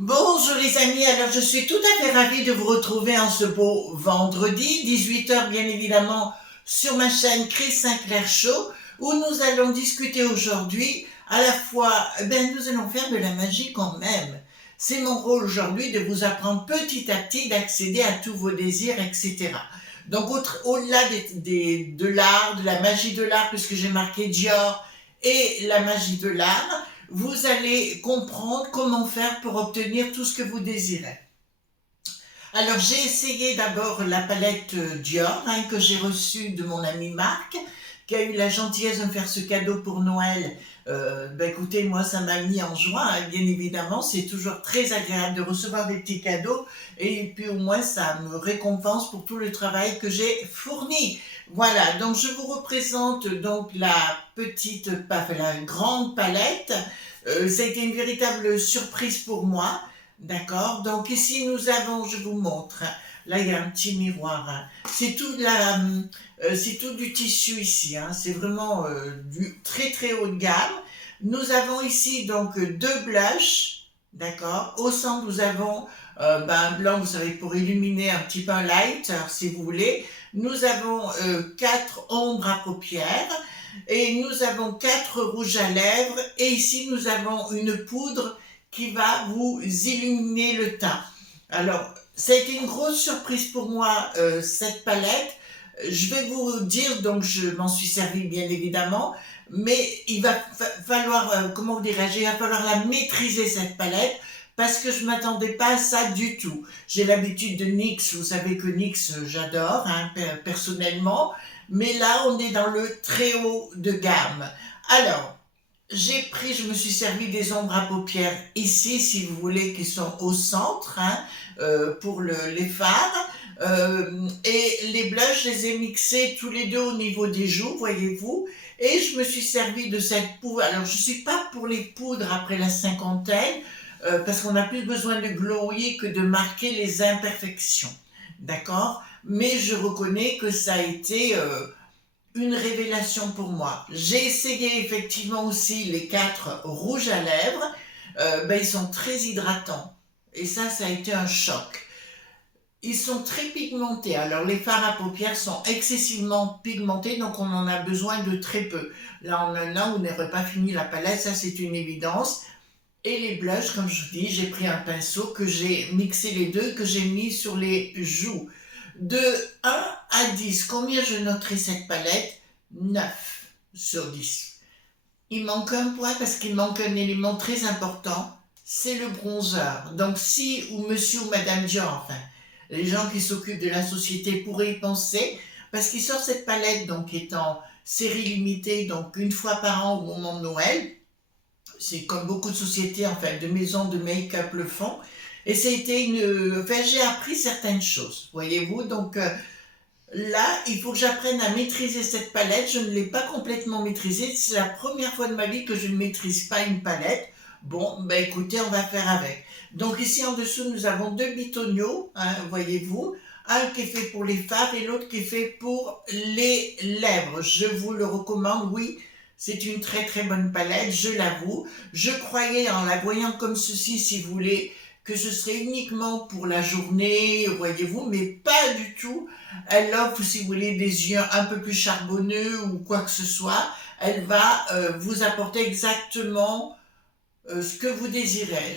Bonjour les amis, alors je suis tout à fait ravie de vous retrouver en ce beau vendredi, 18 h bien évidemment, sur ma chaîne Chris Sinclair Show, où nous allons discuter aujourd'hui à la fois, nous allons faire de la magie quand même. C'est mon rôle aujourd'hui de vous apprendre petit à petit d'accéder à tous vos désirs, etc. Donc au-delà de l'art, de la magie de l'art, puisque j'ai marqué Dior et la magie de l'art, vous allez comprendre comment faire pour obtenir tout ce que vous désirez. Alors j'ai essayé d'abord la palette Dior que j'ai reçue de mon ami Marc, qui a eu la gentillesse de me faire ce cadeau pour Noël. Écoutez, moi ça m'a mis en joie, bien évidemment, c'est toujours très agréable de recevoir des petits cadeaux et puis au moins ça me récompense pour tout le travail que j'ai fourni. Voilà, donc je vous représente donc la grande palette. Ça a été une véritable surprise pour moi. D'accord. Donc ici nous avons, je vous montre. Là il y a un petit miroir. C'est tout du tissu ici. C'est vraiment du très très haut de gamme. Nous avons ici donc deux blushs. D'accord. Au centre nous avons un blanc, vous savez, pour illuminer un petit peu un light, si vous voulez. Nous avons quatre ombres à paupières. Et nous avons quatre rouges à lèvres. Et ici nous avons une poudre qui va vous illuminer le teint. Alors, ça a été une grosse surprise pour moi, cette palette. Je vais vous dire, donc je m'en suis servi bien évidemment, mais il va falloir, comment dirais-je, il va falloir la maîtriser cette palette, parce que je ne m'attendais pas à ça du tout. J'ai l'habitude de NYX, vous savez que NYX j'adore, personnellement, mais là on est dans le très haut de gamme. Alors, je me suis servi des ombres à paupières ici, si vous voulez, qui sont au centre, pour les fards. Et les blushs, je les ai mixés tous les deux au niveau des joues, voyez-vous. Et je me suis servi de cette poudre. Alors, je ne suis pas pour les poudres après la cinquantaine, parce qu'on a plus besoin de glowy que de marquer les imperfections. D'accord? Mais je reconnais que ça a été une révélation pour moi. J'ai essayé effectivement aussi les quatre rouges à lèvres. Ils sont très hydratants. Et ça a été un choc. Ils sont très pigmentés. Alors les fards à paupières sont excessivement pigmentés, donc on en a besoin de très peu. Là, en un an, vous n'aurez pas fini la palette, ça c'est une évidence. Et les blushs, comme je vous dis, j'ai pris un pinceau que j'ai mixé les deux, que j'ai mis sur les joues. De 1 à 10, combien je noterai cette palette? 9 sur 10. Il manque un point parce qu'il manque un élément très important, c'est le bronzer. Donc si ou monsieur ou madame Dior, enfin, les gens qui s'occupent de la société pourraient y penser, parce qu'il sort cette palette donc qui est en série limitée, donc une fois par an au moment de Noël. C'est comme beaucoup de sociétés, enfin de maisons de make-up le font. Et j'ai appris certaines choses, voyez-vous. Donc là, il faut que j'apprenne à maîtriser cette palette. Je ne l'ai pas complètement maîtrisée. C'est la première fois de ma vie que je ne maîtrise pas une palette. Bon, écoutez, on va faire avec. Donc ici en dessous, nous avons deux bitonio, voyez-vous. Un qui est fait pour les fards et l'autre qui est fait pour les lèvres. Je vous le recommande, oui. C'est une très très bonne palette, je l'avoue. Je croyais en la voyant comme ceci, si vous voulez, que ce serait uniquement pour la journée, voyez-vous, mais pas du tout. Elle offre, si vous voulez, des yeux un peu plus charbonneux ou quoi que ce soit. Elle va vous apporter exactement ce que vous désirez.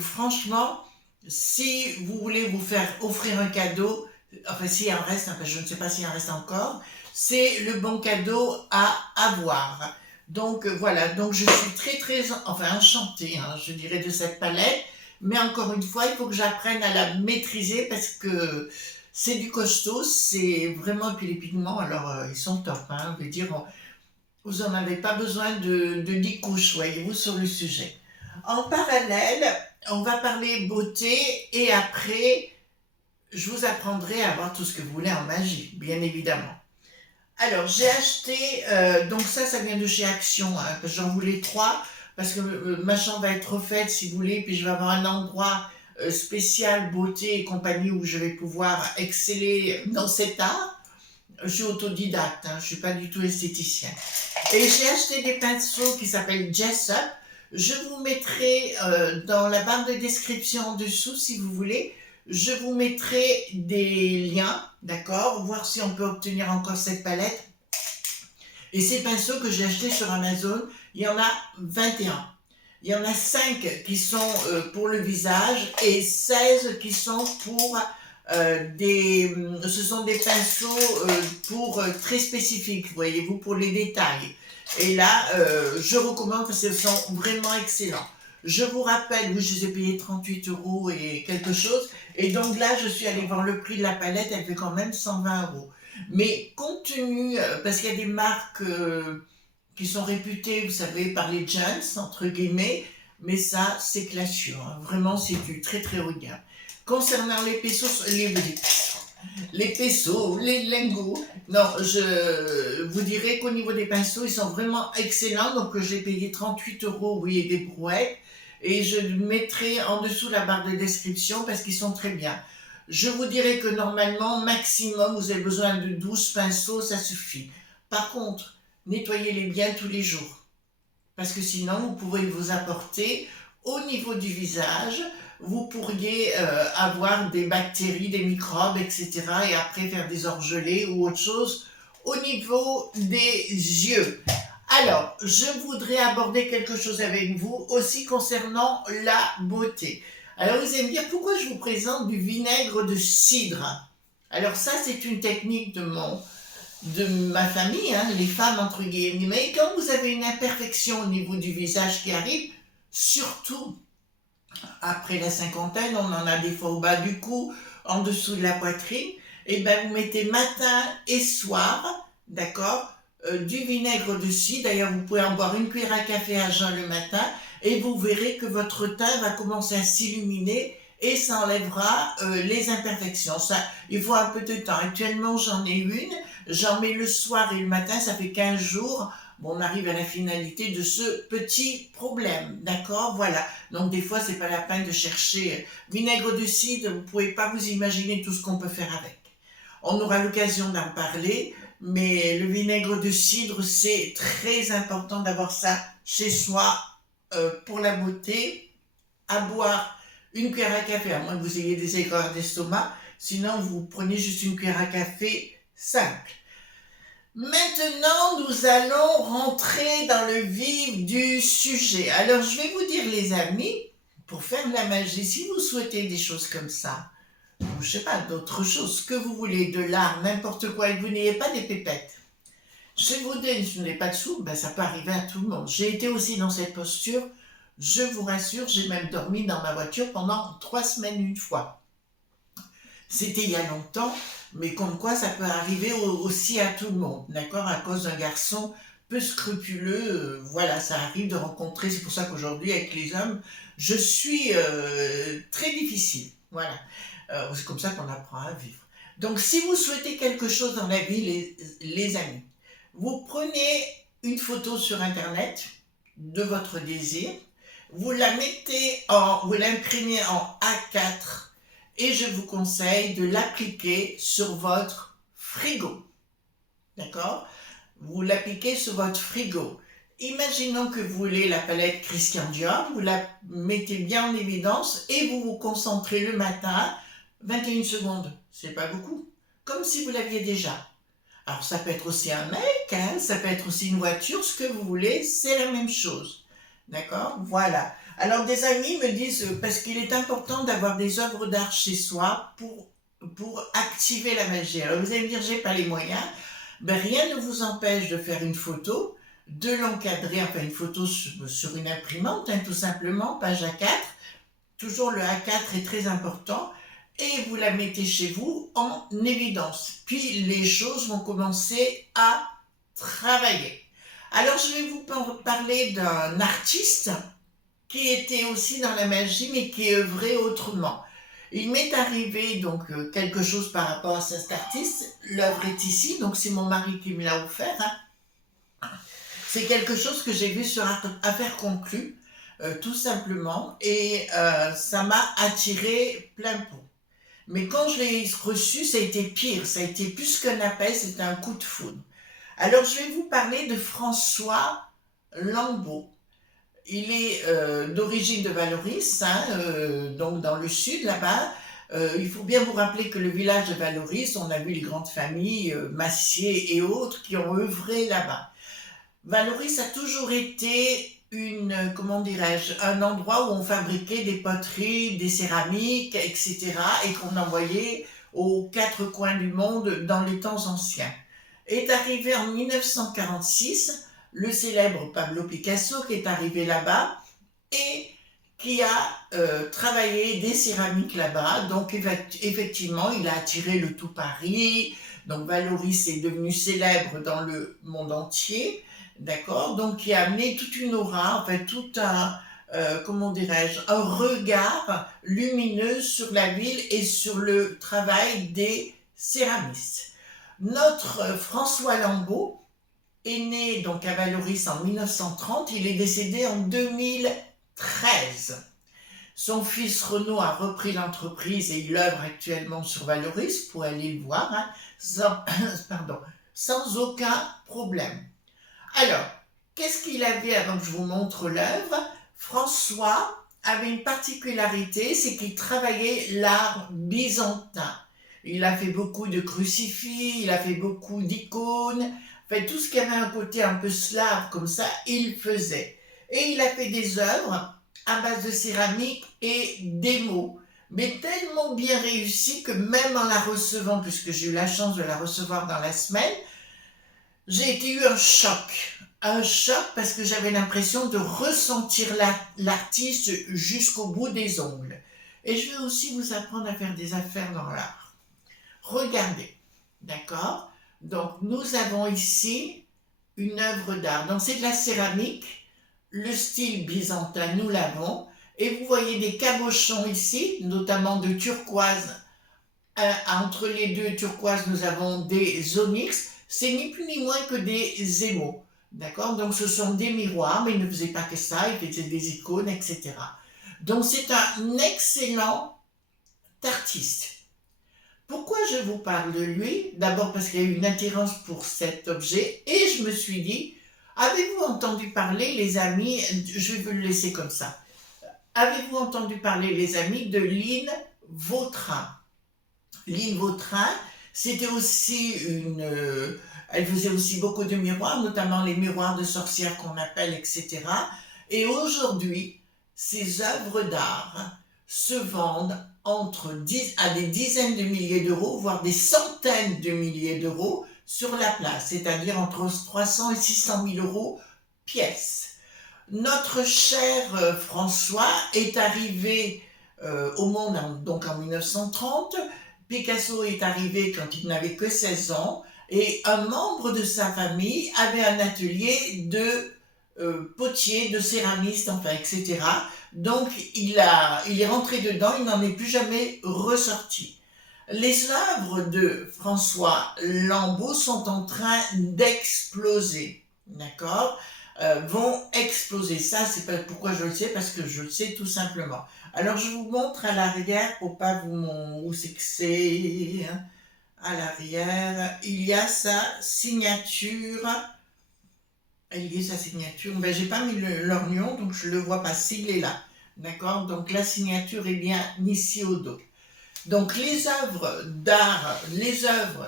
Franchement, si vous voulez vous faire offrir un cadeau, enfin s'il en reste, je ne sais pas s'il en reste encore, c'est le bon cadeau à avoir. Donc voilà, donc je suis très très enchantée, je dirais, de cette palette. Mais encore une fois, il faut que j'apprenne à la maîtriser parce que c'est du costaud, c'est vraiment, et puis les pigments, alors ils sont top, je veux dire, vous n'en avez pas besoin de 10 couches, voyez-vous, sur le sujet. En parallèle, on va parler beauté et après, je vous apprendrai à avoir tout ce que vous voulez en magie, bien évidemment. Alors, j'ai acheté, donc ça vient de chez Action, parce que j'en voulais 3, parce que ma chambre va être refaite, si vous voulez, puis je vais avoir un endroit spécial beauté et compagnie où je vais pouvoir exceller dans cet art. Je suis autodidacte, je ne suis pas du tout esthéticienne. Et j'ai acheté des pinceaux qui s'appellent Jessup, Je vous mettrai dans la barre de description en dessous, si vous voulez, je vous mettrai des liens, d'accord, voir si on peut obtenir encore cette palette. Et ces pinceaux que j'ai achetés sur Amazon, il y en a 21. Il y en a 5 qui sont pour le visage et 16 qui sont pour ce sont des pinceaux pour très spécifiques, voyez-vous, pour les détails. Et là, je recommande parce qu'ils sont vraiment excellents. Je vous rappelle, oui, je les ai payés 38 € et quelque chose. Et donc là, je suis allée voir le prix de la palette, elle fait quand même 120 €. Mais compte tenu, parce qu'il y a des marques qui sont réputées, vous savez, par les jeunes, entre guillemets, mais ça, c'est classieux, hein. Vraiment, c'est du très très haut de gamme. Concernant les pesos, les pesos, les lingots, non, je vous dirais qu'au niveau des pinceaux, ils sont vraiment excellents, donc j'ai payé 38 €, oui, et des brouettes, et je mettrai en dessous la barre de description parce qu'ils sont très bien. Je vous dirais que normalement, maximum, vous avez besoin de 12 pinceaux, ça suffit. Par contre, nettoyez-les bien tous les jours. Parce que sinon, vous pourrez vous apporter au niveau du visage, vous pourriez avoir des bactéries, des microbes, etc. Et après faire des orgelets ou autre chose au niveau des yeux. Alors, je voudrais aborder quelque chose avec vous aussi concernant la beauté. Alors, vous allez me dire pourquoi je vous présente du vinaigre de cidre. Alors ça, c'est une technique de ma famille, hein, les femmes entre guillemets. Mais quand vous avez une imperfection au niveau du visage qui arrive, surtout après la cinquantaine, on en a des fois au bas du cou, en dessous de la poitrine, et ben vous mettez matin et soir, d'accord, du vinaigre de cidre. D'ailleurs, vous pouvez en boire une cuillère à café à jeun le matin, et vous verrez que votre teint va commencer à s'illuminer et ça enlèvera les imperfections. Ça, il faut un peu de temps. Actuellement, j'en ai une, j'en mets le soir et le matin, ça fait 15 jours. Bon, on arrive à la finalité de ce petit problème, d'accord? Voilà. Donc des fois, c'est pas la peine de chercher vinaigre de cidre. Vous pouvez pas vous imaginer tout ce qu'on peut faire avec. On aura l'occasion d'en parler, mais le vinaigre de cidre, c'est très important d'avoir ça chez soi pour la beauté, à boire une cuillère à café, à moins que vous ayez des aigreurs d'estomac. Sinon, vous prenez juste une cuillère à café simple. Maintenant, nous allons rentrer dans le vif du sujet. Alors, je vais vous dire, les amis, pour faire de la magie, si vous souhaitez des choses comme ça, ou je sais pas, d'autres choses, ce que vous voulez, de l'art, n'importe quoi, et que vous n'ayez pas des pépettes, je vous dis, si vous n'avez pas de sous, ben ça peut arriver à tout le monde. J'ai été aussi dans cette posture, je vous rassure, j'ai même dormi dans ma voiture pendant 3 semaines une fois. C'était il y a longtemps, mais comme quoi ça peut arriver aussi à tout le monde, d'accord? À cause d'un garçon peu scrupuleux, voilà, ça arrive de rencontrer, c'est pour ça qu'aujourd'hui, avec les hommes, je suis très difficile, voilà. C'est comme ça qu'on apprend à vivre. Donc, si vous souhaitez quelque chose dans la vie, les amis, vous prenez une photo sur Internet de votre désir, vous la mettez vous l'imprimez en A4 et je vous conseille de l'appliquer sur votre frigo. D'accord? Vous l'appliquez sur votre frigo. Imaginons que vous voulez la palette Christian Dior, vous la mettez bien en évidence et vous vous concentrez le matin, 21 secondes, c'est pas beaucoup, comme si vous l'aviez déjà. Alors ça peut être aussi un mec, hein, ça peut être aussi une voiture, ce que vous voulez, c'est la même chose. D'accord? Voilà. Alors des amis me disent, parce qu'il est important d'avoir des œuvres d'art chez soi pour activer la magie. Alors vous allez me dire, j'ai pas les moyens. Ben, rien ne vous empêche de faire une photo, de l'encadrer, enfin une photo sur une imprimante, hein, tout simplement, page A4. Toujours le A4 est très important. Et vous la mettez chez vous en évidence. Puis les choses vont commencer à travailler. Alors je vais vous parler d'un artiste qui était aussi dans la magie mais qui œuvrait autrement. Il m'est arrivé donc quelque chose par rapport à cet artiste. L'œuvre est ici, donc c'est mon mari qui me l'a offert. Hein. C'est quelque chose que j'ai vu sur Affaires conclues, tout simplement, et ça m'a attiré plein pot. Mais quand je l'ai reçu, ça a été pire, ça a été plus qu'un appel, c'était un coup de foudre. Alors je vais vous parler de François Lambeau. Il est d'origine de Vallauris, hein, donc dans le sud là-bas. Il faut bien vous rappeler que le village de Vallauris, on a vu les grandes familles, Massier et autres, qui ont œuvré là-bas. Vallauris a toujours été comment dirais-je, un endroit où on fabriquait des poteries, des céramiques, etc. et qu'on envoyait aux quatre coins du monde dans les temps anciens. Est arrivé en 1946 le célèbre Pablo Picasso qui est arrivé là-bas et qui a travaillé des céramiques là-bas. Donc effectivement, il a attiré le tout Paris. Donc Vallauris est devenu célèbre dans le monde entier. D'accord. Donc il a amené toute une aura, en fait, tout un, comment dirais-je, un regard lumineux sur la ville et sur le travail des céramistes. Notre François Lambeau est né donc à Vallauris en 1930, il est décédé en 2013. Son fils Renaud a repris l'entreprise et il œuvre actuellement sur Vallauris, pour aller le voir, hein, sans aucun problème. Alors, qu'est-ce qu'il avait avant que je vous montre l'œuvre? François avait une particularité, c'est qu'il travaillait l'art byzantin. Il a fait beaucoup de crucifix, il a fait beaucoup d'icônes, fait tout ce qui avait un côté un peu slave comme ça, il faisait. Et il a fait des œuvres à base de céramique et d'émaux, mais tellement bien réussi que même en la recevant, puisque j'ai eu la chance de la recevoir dans la semaine, j'ai eu un choc. Un choc parce que j'avais l'impression de ressentir l'artiste jusqu'au bout des ongles. Et je vais aussi vous apprendre à faire des affaires dans l'art. Regardez, d'accord? Donc nous avons ici une œuvre d'art. Donc c'est de la céramique, le style byzantin, nous l'avons. Et vous voyez des cabochons ici, notamment de turquoise. Entre les deux turquoises, nous avons des onyx. C'est ni plus ni moins que des émaux. D'accord? Donc ce sont des miroirs, mais il ne faisait pas que ça, il faisait des icônes, etc. Donc c'est un excellent artiste. Pourquoi je vous parle de lui? D'abord parce qu'il y a eu une attirance pour cet objet et je me suis dit, avez-vous entendu parler, les amis, je vais vous le laisser comme ça, avez-vous entendu parler, les amis, de Line Vautrin? Line Vautrin, c'était aussi elle faisait aussi beaucoup de miroirs, notamment les miroirs de sorcières qu'on appelle, etc. Et aujourd'hui, ces œuvres d'art se vendent à des dizaines de milliers d'euros, voire des centaines de milliers d'euros sur la place, c'est-à-dire entre 300 et 600 000 euros pièce. Notre cher François est arrivé au monde donc en 1930. Picasso est arrivé quand il n'avait que 16 ans et un membre de sa famille avait un atelier de potier, de céramiste, enfin, etc. Donc il est rentré dedans, il n'en est plus jamais ressorti. Les œuvres de François Lambeau sont en train d'exploser, d'accord? Vont exploser. Ça, c'est pas pourquoi je le sais, parce que je le sais tout simplement. Alors, je vous montre à l'arrière pour pas vous... Où c'est que c'est? À l'arrière, il y a sa signature. Il y a sa signature. Ben, j'ai pas mis l'orgnon, donc je le vois pas s'il est là. D'accord? Donc, la signature est bien ici au dos. Donc, les œuvres d'art,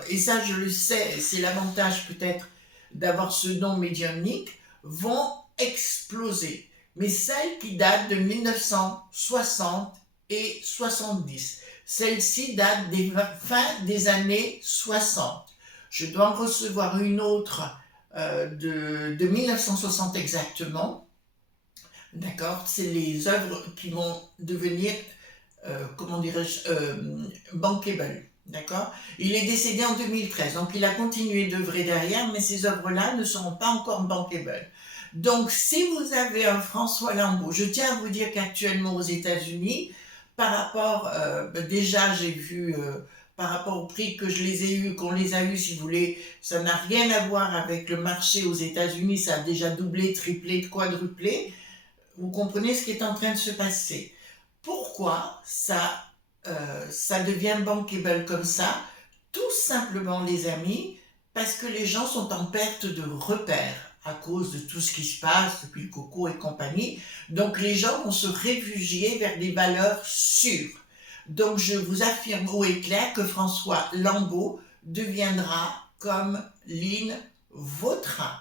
et ça, je le sais, c'est l'avantage peut-être d'avoir ce nom médiumnique, vont exploser. Mais celles qui datent de 1960 et 70, celles-ci datent des fins des années 60. Je dois en recevoir une autre de 1960 exactement. D'accord? C'est les œuvres qui vont devenir, comment dirais-je, bankable. D'accord? Il est décédé en 2013, donc il a continué d'œuvrer derrière, mais ces œuvres-là ne seront pas encore bankable. Donc, si vous avez un François Lambeau, je tiens à vous dire qu'actuellement aux États-Unis, par rapport, déjà j'ai vu, par rapport au prix que je les ai eus, qu'on les a eus, si vous voulez, ça n'a rien à voir avec le marché aux États-Unis, ça a déjà doublé, triplé, quadruplé. Vous comprenez ce qui est en train de se passer. Pourquoi ça devient bankable comme ça? Tout simplement, les amis, parce que les gens sont en perte de repères. à cause de tout ce qui se passe depuis le coco et compagnie. Donc les gens vont se réfugier vers des valeurs sûres. Donc je vous affirme haut et clair que François Lambeau deviendra comme Lynn Vautrin.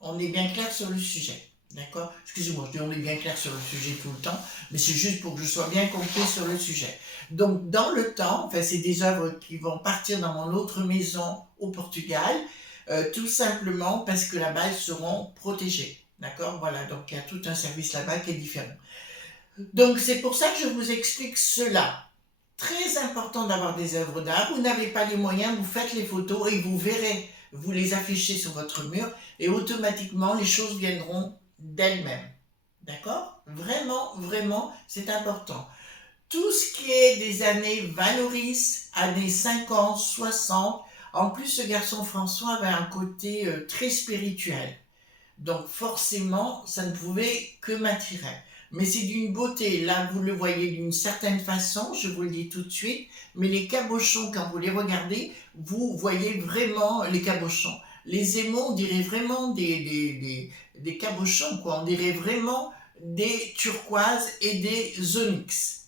On est bien clair sur le sujet. D'accord? Excusez-moi, je dis on est bien clair sur le sujet tout le temps, mais c'est juste pour que je sois bien compris sur le sujet. Donc, dans le temps, enfin, c'est des œuvres qui vont partir dans mon autre maison au Portugal, tout simplement parce que là-bas, elles seront protégées. D'accord? Voilà, donc il y a tout un service là-bas qui est différent. Donc, c'est pour ça que je vous explique cela. Très important d'avoir des œuvres d'art. Vous n'avez pas les moyens, vous faites les photos et vous verrez, vous les affichez sur votre mur et automatiquement, les choses viendront d'elles-mêmes. D'accord? Vraiment, vraiment, c'est important. Tout ce qui est des années Valoris, années 50, 60, en plus ce garçon François avait un côté très spirituel. Donc forcément, ça ne pouvait que m'attirer. Mais c'est d'une beauté, là vous le voyez d'une certaine façon, je vous le dis tout de suite, mais les cabochons, quand vous les regardez, vous voyez vraiment les cabochons. Les émaux, on dirait vraiment des cabochons, quoi. On dirait vraiment des turquoises et des onyx.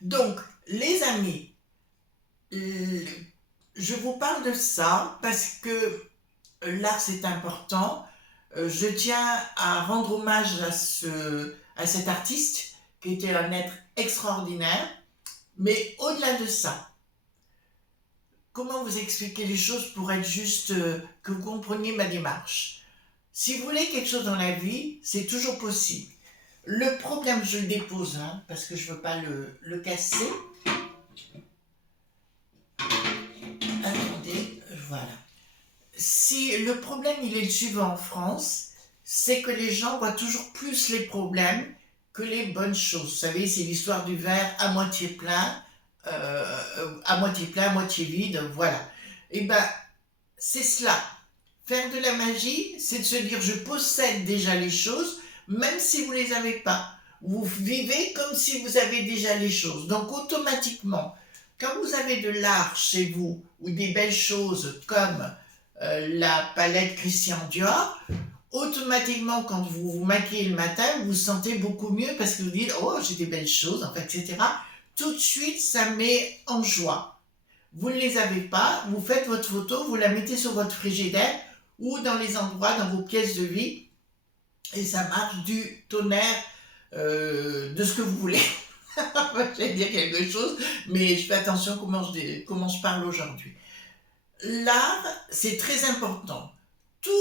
Donc, les amis, je vous parle de ça parce que l'art c'est important. Je tiens à rendre hommage à cet artiste qui était un être extraordinaire. Mais au-delà de ça, comment vous expliquer les choses pour être juste que vous compreniez ma démarche? Si vous voulez quelque chose dans la vie, c'est toujours possible. Le problème, je le dépose, hein, parce que je ne veux pas le casser. Attendez, voilà. Si le problème, il est le suivant en France, c'est que les gens voient toujours plus les problèmes que les bonnes choses. Vous savez, c'est l'histoire du verre à moitié plein, à moitié vide, voilà. Et ben, c'est cela. Faire de la magie, c'est de se dire je possède déjà les choses, même si vous ne les avez pas. Vous vivez comme si vous avez déjà les choses. Donc automatiquement, quand vous avez de l'art chez vous, ou des belles choses comme la palette Christian Dior, automatiquement quand vous vous maquillez le matin, vous vous sentez beaucoup mieux parce que vous dites oh j'ai des belles choses, enfin, etc. Tout de suite, ça met en joie. Vous ne les avez pas, vous faites votre photo, vous la mettez sur votre frigidaire ou dans les endroits, dans vos pièces de vie, et ça marche du tonnerre de ce que vous voulez. Je vais dire quelque chose, mais je fais attention comment je parle aujourd'hui. L'art, c'est très important. Tout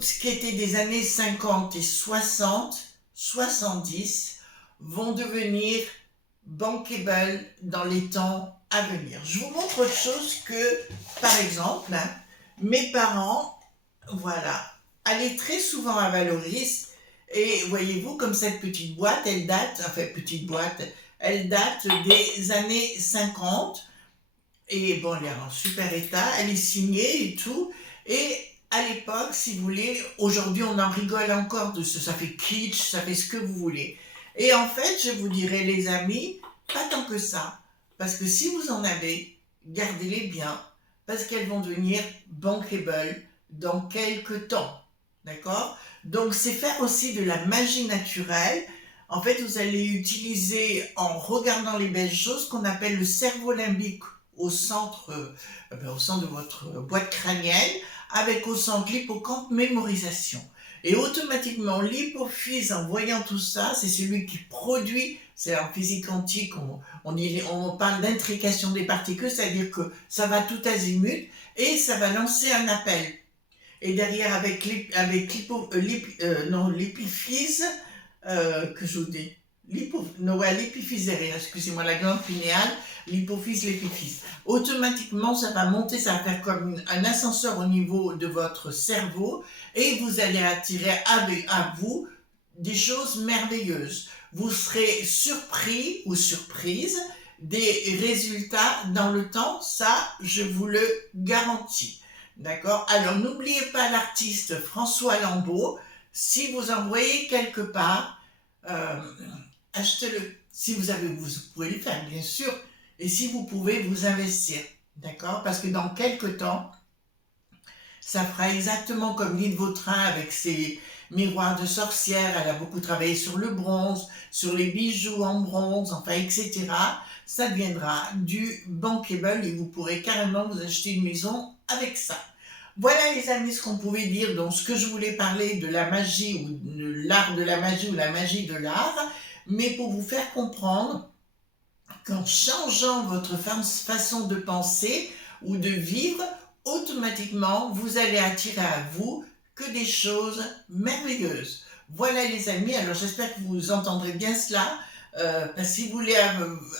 ce qui était des années 50 et 60, 70, vont devenir bankable dans les temps à venir. Je vous montre autre chose que, par exemple, hein, mes parents, voilà, allaient très souvent à Valoris et voyez-vous, comme cette petite boîte, elle date des années 50 et bon, elle est en super état, elle est signée et tout, et à l'époque, si vous voulez, aujourd'hui on en rigole encore de ça, ça fait kitsch, ça fait ce que vous voulez. Et en fait, je vous dirais, les amis, pas tant que ça. Parce que si vous en avez, gardez-les bien. Parce qu'elles vont devenir bankable dans quelques temps. D'accord? Donc, c'est faire aussi de la magie naturelle. En fait, vous allez utiliser, en regardant les belles choses, qu'on appelle le cerveau limbique au centre de votre boîte crânienne, avec au centre l'hippocampe mémorisation. Et automatiquement, l'hypophyse, en voyant tout ça, c'est celui qui produit, c'est en physique quantique, on parle d'intrication des particules, c'est-à-dire que ça va tout azimut et ça va lancer un appel. Et derrière, avec l'épiphyse, que je vous dis, l'épiphyse derrière, excusez-moi, la glande pinéale, l'hypophyse, l'épiphyse. Automatiquement, ça va monter, ça va faire comme un ascenseur au niveau de votre cerveau et vous allez attirer à vous des choses merveilleuses. Vous serez surpris ou surprise des résultats dans le temps, ça, je vous le garantis. D'accord? Alors, n'oubliez pas l'artiste François Lambeau. Si vous en voyez quelque part, achetez-le. Si vous avez, vous pouvez le faire, bien sûr. Et si vous pouvez vous investir, d'accord? Parce que dans quelques temps, Ça fera exactement comme Lynn Vautrin avec ses miroirs de sorcière. Elle a beaucoup travaillé sur le bronze, sur les bijoux en bronze, enfin, etc. Ça deviendra du bankable et vous pourrez carrément vous acheter une maison avec ça. Voilà les amis ce qu'on pouvait dire, donc ce que je voulais parler de la magie ou de l'art de la magie ou la magie de l'art, mais pour vous faire comprendre qu'en changeant votre façon de penser ou de vivre, automatiquement, vous allez attirer à vous que des choses merveilleuses. Voilà les amis, alors j'espère que vous entendrez bien cela. Parce que si vous voulez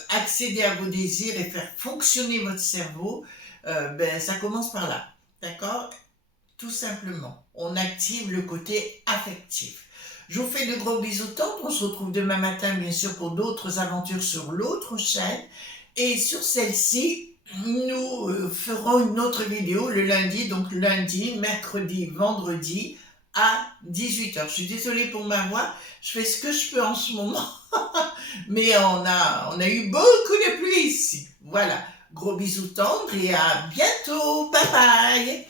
accéder à vos désirs et faire fonctionner votre cerveau, ben, ça commence par là. D'accord? Tout simplement. On active le côté affectif. Je vous fais de gros bisous tendres. On se retrouve demain matin, bien sûr, pour d'autres aventures sur l'autre chaîne. Et sur celle-ci, nous ferons une autre vidéo le lundi, donc lundi, mercredi, vendredi à 18h. Je suis désolée pour ma voix, je fais ce que je peux en ce moment, mais on a eu beaucoup de pluie ici. Voilà, gros bisous tendres et à bientôt, bye bye.